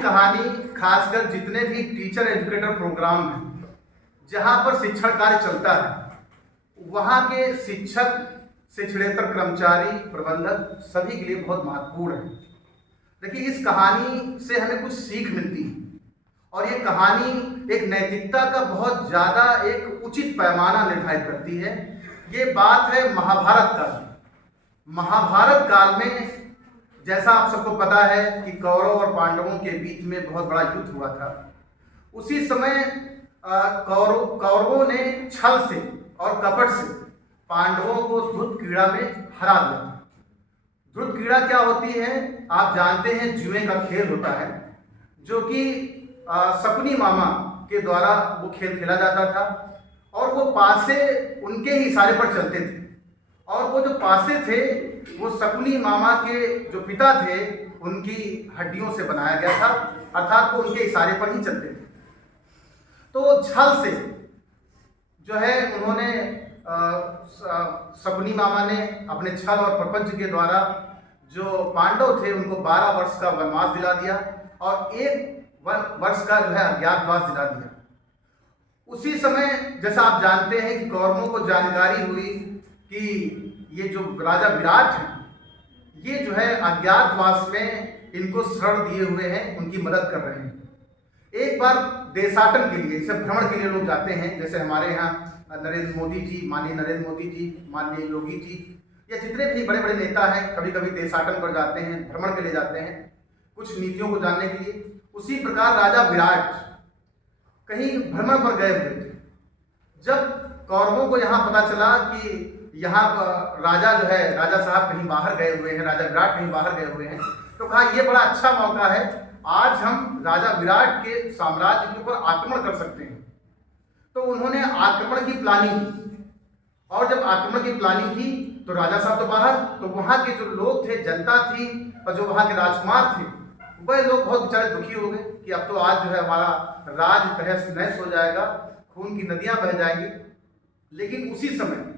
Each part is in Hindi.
कहानी खासकर जितने भी टीचर एजुकेटर प्रोग्राम हैं, जहाँ पर शिक्षण कार्य चलता है, वहाँ के शिक्षक, शिक्षणेतर कर्मचारी, प्रबंधक सभी के लिए बहुत महत्वपूर्ण है। देखिए, इस कहानी से हमें कुछ सीख मिलती है और ये कहानी एक नैतिकता का बहुत ज़्यादा एक उचित पैमाना निर्धारित करती है। ये बात है महाभारत काल। महाभारत काल में जैसा आप सबको पता है कि कौरव और पांडवों के बीच में बहुत बड़ा युद्ध हुआ था। उसी समय कौरवों ने छल से और कपट से पांडवों को धृत क्रीड़ा में हरा दिया। धृत क्रीड़ा क्या होती है आप जानते हैं, जुए का खेल होता है जो कि शकुनी मामा के द्वारा वो खेल खेला जाता था और वो पासे उनके ही इशारे पर चलते थे और वो जो पासे थे वो शकुनी मामा के जो पिता थे उनकी हड्डियों से बनाया गया था, अर्थात वो उनके इशारे पर ही चलते थे। तो छल से जो है उन्होंने शकुनी मामा ने अपने छल और प्रपंच के द्वारा जो पांडव थे उनको 12 वर्ष का वनवास दिला दिया और 1 वर्ष का जो है अज्ञातवास दिला दिया। उसी समय जैसा आप जानते हैं कि कौरवों को जानकारी हुई कि ये जो राजा विराट हैं ये जो है अज्ञातवास में इनको शरण दिए हुए हैं, उनकी मदद कर रहे हैं। एक बार देशाटन के लिए, जैसे भ्रमण के लिए लोग जाते हैं, जैसे हमारे यहाँ नरेंद्र मोदी जी, माननीय नरेंद्र मोदी जी, माननीय योगी जी, या जितने भी बड़े बड़े नेता हैं कभी कभी देशाटन पर जाते हैं, भ्रमण के लिए जाते हैं कुछ नीतियों को जानने के लिए। उसी प्रकार राजा विराट कहीं भ्रमण पर गए हुए थे। जब कौरवों को यहाँ पता चला कि यहाँ राजा जो है, राजा साहब कहीं बाहर गए हुए हैं, राजा विराट कहीं बाहर गए हुए हैं, तो कहा ये बड़ा अच्छा मौका है, आज हम राजा विराट के साम्राज्य के ऊपर आक्रमण कर सकते हैं। तो उन्होंने आक्रमण की प्लानिंग की और जब आक्रमण की प्लानिंग की तो राजा साहब तो बाहर, तो वहाँ के जो लोग थे, जनता थी और जो वहाँ के राजकुमार थे, वह लोग बहुत बेचारे दुखी हो गए कि अब तो आज जो है हमारा राज तहस नहस हो जाएगा, खून की नदियां बह जाएंगी। लेकिन उसी समय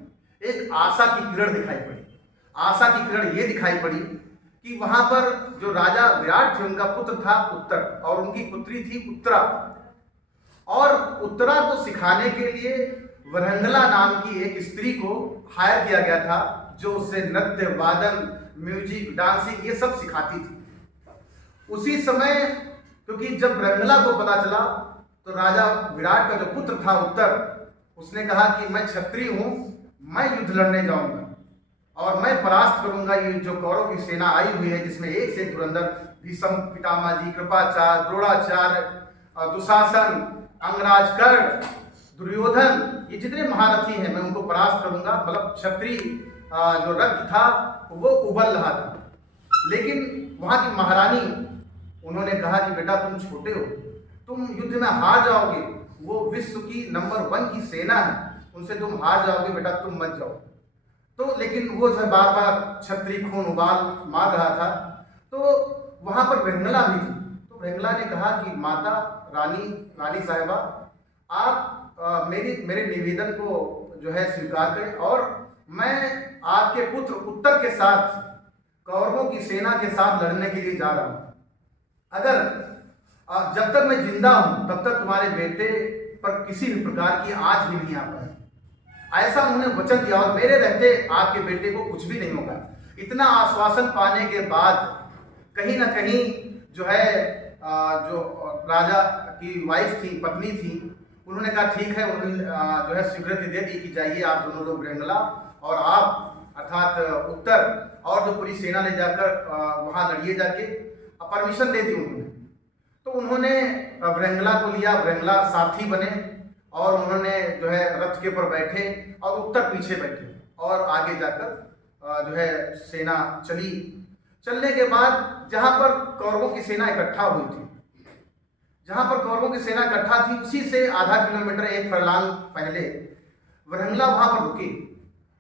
एक आशा की किरण दिखाई पड़ी। आशा की किरण ये दिखाई पड़ी कि वहां पर जो राजा विराट थे उनका पुत्र था उत्तर और उनकी पुत्री थी उत्तरा, और उत्तरा को सिखाने के लिए वरंगला नाम की एक स्त्री को हायर किया गया था जो उससे नृत्य, वादन, म्यूजिक, डांसिंग ये सब सिखाती थी। उसी समय क्योंकि जब रंगला को पता चला तो राजा विराट का जो पुत्र था उत्तर, उसने कहा कि मैं क्षत्रिय हूं, मैं युद्ध लड़ने जाऊंगा और मैं परास्त करूंगा ये जो कौरव की सेना आई हुई है जिसमें एक से एक धुरंधर, भीष्म पितामह जी, कृपाचार्य, द्रोणाचार्य, दुशासन, अंगराज कर्ण, दुर्योधन, ये जितने महारथी हैं मैं उनको परास्त करूंगा। मतलब क्षत्रिय जो रक्त था वो उबल रहा था। लेकिन वहां की महारानी उन्होंने कहा कि बेटा तुम छोटे हो, तुम युद्ध में हार जाओगे, वो विश्व की नंबर 1 की सेना है, उनसे तुम हार जाओगे, बेटा तुम मत जाओ। तो लेकिन वो जो है बार बार क्षत्रिय खून उबाल मार रहा था। तो वहां पर वृंगला भी थी। तो वृंगला ने कहा कि माता रानी साहिबा, आप मेरे निवेदन को जो है स्वीकार करें और मैं आपके पुत्र उत्तर के साथ कौरवों की सेना के साथ लड़ने के लिए जा रहा हूं। अगर जब तक मैं जिंदा हूं तब तक तुम्हारे बेटे पर किसी भी प्रकार की आंच भी नहीं आ पाए, ऐसा उन्होंने वचन दिया और मेरे रहते आपके बेटे को कुछ भी नहीं होगा। इतना आश्वासन पाने के बाद कहीं ना कहीं जो है जो राजा की वाइफ थी, पत्नी थी, उन्होंने कहा ठीक है। उन्होंने जो है स्वीकृति दे दी कि जाइए आप दोनों लोग वृंगला और आप अर्थात उत्तर और जो पूरी सेना ले जाकर वहां लड़िए जाके, परमिशन दे दी उन्होंने। तो उन्होंने वृंगला को लिया, वृंगला सारथी बने और उन्होंने जो है रथ के ऊपर बैठे और उत्तर पीछे बैठे और आगे जाकर जो है सेना चली। चलने के बाद जहां पर कौरवों की सेना इकट्ठा हुई थी, जहां पर कौरवों की सेना इकट्ठा थी उसी से आधा किलोमीटर 1 फरलांग पहले वृंगला वहां पर रुके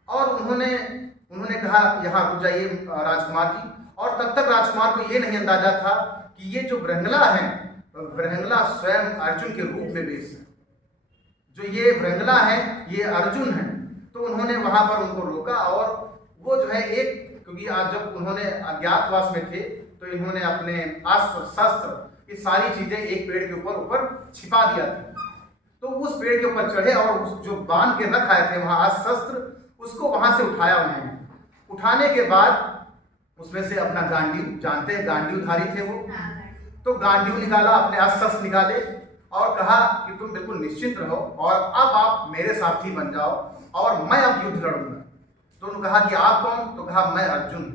और उन्होंने कहा यहाँ रुक जाइए राजकुमार जी। और तब तक राजकुमार को ये नहीं अंदाजा था कि ये जो वृंगला है, वृंगला स्वयं अर्जुन के रूप में वेश है, जो ये वृंगला है ये अर्जुन है। तो उन्होंने वहां पर उनको रोका और वो जो है एक, क्योंकि आज जब उन्होंने अज्ञातवास में थे तो इन्होंने अपने अस्त्र शस्त्र ये सारी चीजें एक पेड़ के ऊपर ऊपर छिपा दिया था। तो उस पेड़ के ऊपर चढ़े और उस जो बांध के रख आए थे वहां अस्त्र शस्त्र, उसको वहां से उठाया उन्होंने। उठाने के बाद उसमें से अपना गांडीव, जानते हैं गांडीवधारी थे वो, तो गांडीव निकाला, अपने अस्त्र शस्त्र निकाले और कहा कि तुम बिल्कुल निश्चिंत रहो और अब आप मेरे साथी बन जाओ और मैं अब युद्ध लड़ूंगा। तो उन्होंने कहा कि आप कौन? तो कहा मैं अर्जुन।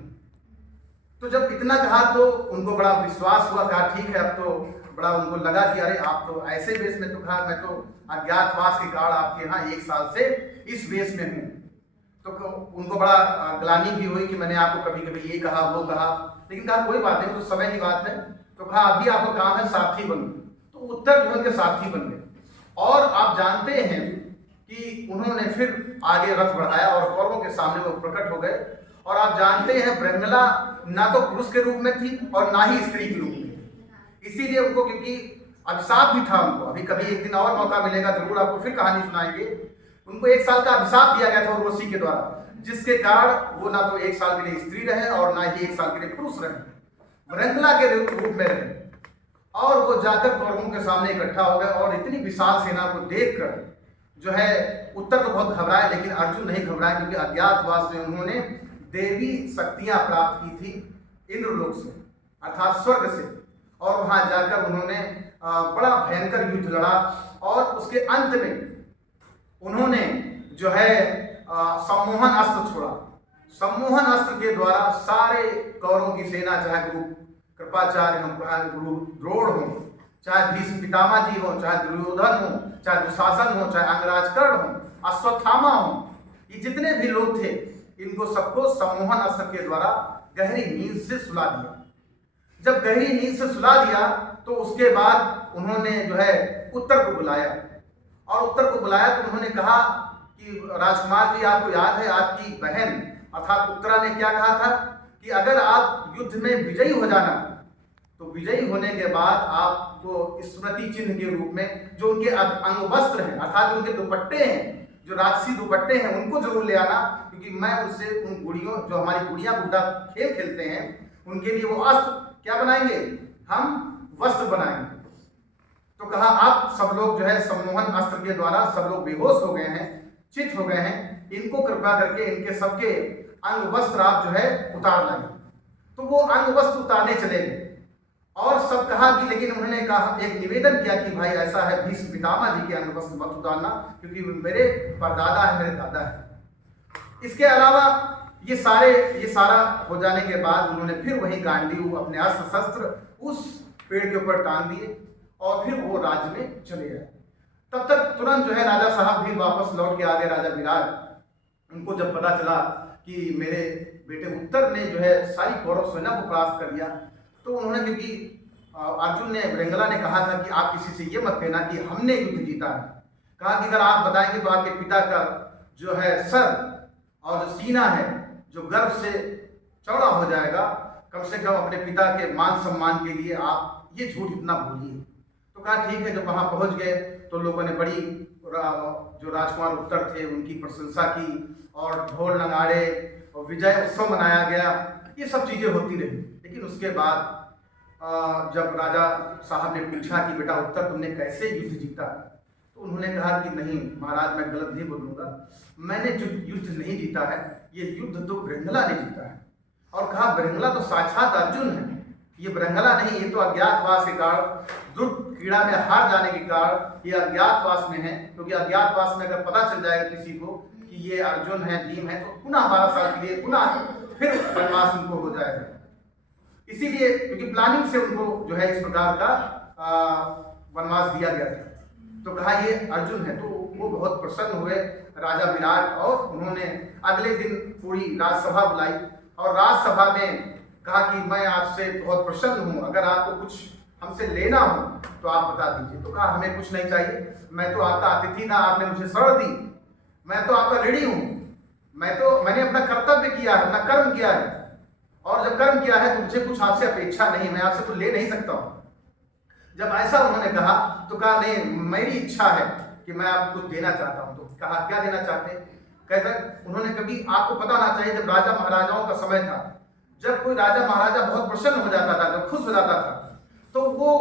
तो जब इतना कहा तो उनको बड़ा विश्वास हुआ, कहा ठीक है। अब तो बड़ा उनको लगा कि अरे आप तो ऐसे वेश में, तो कहा मैं तो अज्ञातवास के कारण आपके यहाँ 1 साल से इस वेश में हूँ। तो उनको बड़ा ग्लानि भी हुई कि मैंने आपको कभी कभी ये कहा वो कहा, लेकिन कहा कोई बात नहीं, तो समय की बात है। तो कहा अभी आपका काम है सारथी बनो। तो उत्तर जो उनके सारथी बन गए और आप जानते हैं कि उन्होंने फिर आगे रथ बढ़ाया और कौरवों के सामने वो प्रकट हो गए। और आप जानते हैं ब्रंगला ना तो पुरुष के रूप में थी और ना ही स्त्री के रूप में थी, इसीलिए उनको, क्योंकि अभिशाप भी था उनको, अभी कभी एक दिन और मौका मिलेगा जरूर आपको फिर कहानी सुनाएंगे। उनको 1 साल का अभिशाप दिया गया था उर्वशी के द्वारा, जिसके कारण वो ना तो 1 साल के लिए स्त्री रहे और ना ही 1 साल के लिए पुरुष रहे, ब्रंगला के रूप में रहे। और वो जाकर कौरवों के सामने इकट्ठा हो गए और इतनी विशाल सेना को देखकर जो है उत्तर तो बहुत घबराए, लेकिन अर्जुन नहीं घबराए, क्योंकि अज्ञातवास में उन्होंने देवी शक्तियां प्राप्त की थी इंद्रलोक से, अर्थात स्वर्ग से। और वहां जाकर उन्होंने बड़ा भयंकर युद्ध लड़ा और उसके अंत में उन्होंने जो है सम्मोहन अस्त्र छोड़ा। सम्मोहन अस्त्र के द्वारा सारे कौरवों की सेना, चाहे गुरु कृपाचार्य हो, चाहे गुरु द्रोण हो, चाहे भीष्म पितामह जी हो, चाहे दुर्योधन हो, चाहे दुशासन हो, चाहे अंगराज कर्ण हो, अश्वत्थामा हो, ये जितने भी लोग थे इनको सबको सम्मोहन अस्त्र के द्वारा गहरी नींद से सुला दिया। जब गहरी नींद से सुला दिया तो उसके बाद उन्होंने जो है उत्तर को बुलाया और उत्तर को बुलाया तो उन्होंने कहा कि राजकुमार जी, आपको याद है आपकी बहन अर्थात उत्तरा ने क्या कहा था कि अगर आप युद्ध में विजयी हो जाना तो विजयी होने के बाद आपको स्मृति चिन्ह के रूप में जो उनके अंग वस्त्र हैं अर्थात उनके दुपट्टे हैं, जो राजसी दुपट्टे हैं, उनको जरूर ले आना, क्योंकि मैं उनसे उन गुड़ियों, जो हमारी गुड़िया गुड्डा खेल खेलते हैं, उनके लिए वो अस्त्र क्या बनाएंगे, हम वस्त्र बनाएंगे। तो कहा आप सब लोग जो है सम्मोहन अस्त्र के द्वारा सब लोग बेहोश हो गए हैं, चित हो गए हैं, इनको कृपा करके इनके सबके अंग वस्त्र आप जो है उतार लाएं। तो वो अंग वस्त्र उतारने चले गए और सब कहा कि, लेकिन उन्होंने कहा, एक निवेदन किया कि भाई ऐसा है भीष्म पितामह जी के अंग वस्त्र मत उतारना, क्योंकि मेरे परदादा है, मेरे दादा है। इसके अलावा ये सारा हो जाने के बाद उन्होंने फिर वही गांडीव, अपने अस्त्र शस्त्र उस पेड़ के ऊपर टांग दिए और फिर वो राज्य में चले गए। तब तक तुरंत जो है राजा साहब भी वापस लौट के आ गए, राजा विराट। उनको जब पता चला कि मेरे बेटे उत्तर ने जो है सारी कौरव सेना को परास्त कर दिया, तो उन्होंने, क्योंकि अर्जुन ने, ब्रंगला ने कहा था कि आप किसी से ये मत कहना कि हमने युद्ध जीता है, कहा कि अगर आप बताएंगे तो आपके पिता का जो है सर और जो सीना है जो गर्व से चौड़ा हो जाएगा, कम से कम अपने पिता के मान सम्मान के लिए आप ये झूठ इतना बोलिए। तो कहा ठीक है। जब वहां पहुंच गए तो लोगों ने बड़ी, जो राजकुमार उत्तर थे उनकी प्रशंसा की और ढोल नगाड़े और विजय उत्सव मनाया गया, ये सब चीजें होती रही। लेकिन उसके बाद जब राजा साहब ने पूछा कि बेटा उत्तर तुमने कैसे युद्ध जीता, तो उन्होंने कहा कि नहीं महाराज, मैं गलत नहीं बोलूँगा, मैंने जो युद्ध नहीं जीता है, ये युद्ध तो ब्रंगला ने जीता है। और कहा ब्रंगला तो साक्षात अर्जुन है, ये ब्रंगला नहीं, ये तो अज्ञातवास के कारण, दुर्ग कीड़ा में हार जाने के कारण ये अज्ञातवास में है। क्योंकि अज्ञातवास में अगर पता चल जाएगा किसी को कि ये अर्जुन है, भीम है, तो पुनः 12 साल के लिए पुनः फिर वनवास उनको हो जाएगा। इसीलिए क्योंकि प्लानिंग से उनको जो है इस प्रकार का वनवास दिया गया था। तो कहा ये अर्जुन है। तो वो बहुत प्रसन्न हुए राजा विराट और उन्होंने अगले दिन पूरी राजसभा बुलाई और राजसभा में कहा कि मैं आपसे बहुत प्रसन्न हूँ, अगर आपको कुछ हमसे लेना हो तो आप बता दीजिए। तो कहा हमें कुछ नहीं चाहिए, मैं तो आपका अतिथि था, आपने मुझे शरण दी, मैं तो आपका ऋणी हूँ, मैंने अपना कर्तव्य किया है, अपना कर्म किया है, और जब कर्म किया है तो मुझे कुछ आपसे अपेक्षा नहीं, मैं आपसे कुछ ले नहीं सकता हूँ। जब ऐसा उन्होंने कहा तो कहा नहीं, मेरी इच्छा है कि मैं आपको कुछ देना चाहता हूँ। तो कहा क्या देना चाहते हैं? कहते उन्होंने, कभी आपको पता होना चाहिए जब राजा महाराजाओं का समय था, जब कोई राजा महाराजा बहुत प्रसन्न हो जाता था, जब खुश हो जाता था, तो वो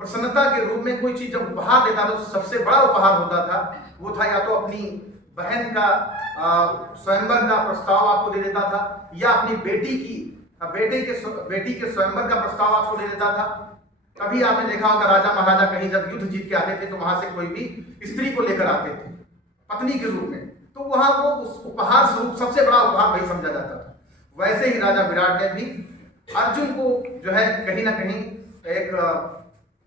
प्रसन्नता के रूप में कोई चीज जब उपहार देता था तो सबसे बड़ा उपहार होता था वो था या तो अपनी बहन का स्वयंवर का प्रस्ताव आपको दे देता था, या अपनी बेटी के स्वयंवर का प्रस्ताव आपको दे देता था। कभी आपने देखा होगा राजा महाराजा कहीं जब युद्ध जीत के आते थे तो वहां से कोई भी स्त्री को लेकर आते थे पत्नी के रूप में, तो वहां वो उस उपहार स्वरूप सबसे बड़ा उपहार वही समझा जाता था। वैसे ही राजा विराट ने भी अर्जुन को जो है कहीं ना कहीं एक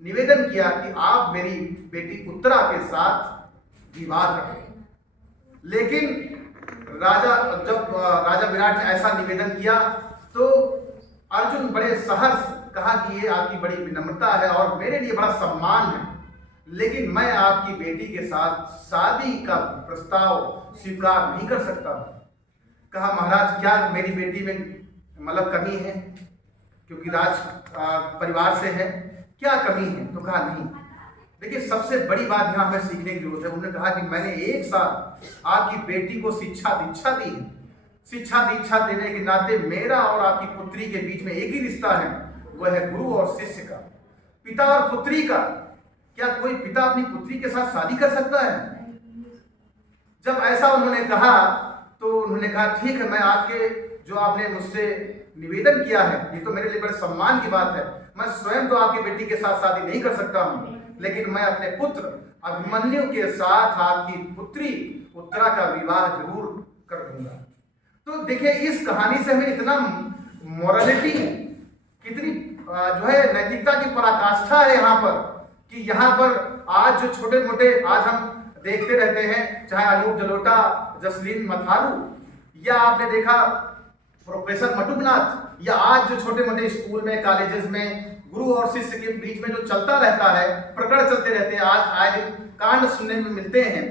निवेदन किया कि आप मेरी बेटी उत्तरा के साथ विवाह करें। लेकिन जब राजा विराट ने ऐसा निवेदन किया तो अर्जुन बड़े सहर्ष कहा कि ये आपकी बड़ी विनम्रता है और मेरे लिए बड़ा सम्मान है, लेकिन मैं आपकी बेटी के साथ शादी का प्रस्ताव स्वीकार नहीं कर सकता। कहा महाराज क्या मेरी बेटी में मतलब कमी है, क्योंकि राज परिवार से है, क्या कमी है? तो कहा नहीं। देखिए सबसे बड़ी बात यहाँ हमें सीखने की जरूरत है। उन्होंने कहा कि मैंने 1 साल आपकी बेटी को शिक्षा दीक्षा दी है, शिक्षा दीक्षा देने के नाते मेरा और आपकी पुत्री के बीच में एक ही रिश्ता है, वह है गुरु और शिष्य का, पिता और पुत्री का। क्या कोई पिता अपनी पुत्री के साथ शादी कर सकता है? जब ऐसा उन्होंने कहा तो उन्होंने कहा ठीक है, मैं आपके जो आपने मुझसे निवेदन किया है ये तो मेरे लिए बड़े सम्मान की बात है। मैं स्वयं तो आपकी बेटी के साथ शादी नहीं कर सकता हूं, लेकिन मैं अपने पुत्र अभिमन्यु के साथ आपकी पुत्री उत्तरा का विवाह जरूर कर दूंगा। तो देखिए इस कहानी से हमें इतना मोरालिटी, कितनी जो है नैतिकता की पराकाष्ठा है यहाँ पर, कि यहाँ पर आज जो छोटे मोटे आज हम देखते रहते हैं, चाहे अनूप जलोटा, जसलीन मथारू, या आपने देखा प्रोफेसर मटुकनाथ, या आज जो छोटे मोटे स्कूल में कॉलेजेस में गुरु और शिष्य के बीच में जो चलता रहता है, प्रकरण चलते रहते हैं, आज आए दिन कांड सुनने में मिलते हैं।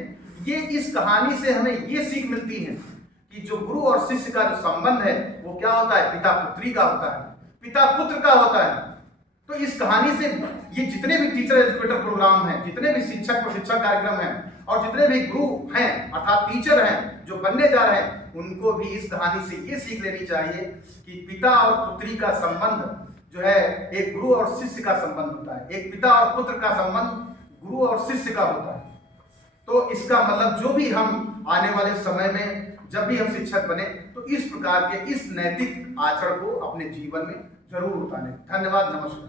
ये इस कहानी से हमें ये सीख मिलती है कि जो गुरु और शिष्य का जो संबंध है वो क्या होता है, पिता पुत्री का होता है, पिता पुत्र का होता है। तो इस कहानी से ये जितने भी टीचर एजुकेटर प्रोग्राम हैं, जितने भी शिक्षक प्रशिक्षण कार्यक्रम हैं और जितने भी गुरु हैं अर्थात टीचर हैं जो बनने जा रहे हैं, उनको भी इस कहानी से ये सीख लेनी चाहिए कि पिता और पुत्री का संबंध जो है एक गुरु और शिष्य का संबंध होता है, एक पिता और पुत्र का संबंध गुरु और शिष्य का होता है। तो इसका मतलब जो भी हम आने वाले समय में जब भी हम शिक्षक बने तो इस प्रकार के इस नैतिक आचरण को अपने जीवन में जरूर उतारें। धन्यवाद, नमस्कार।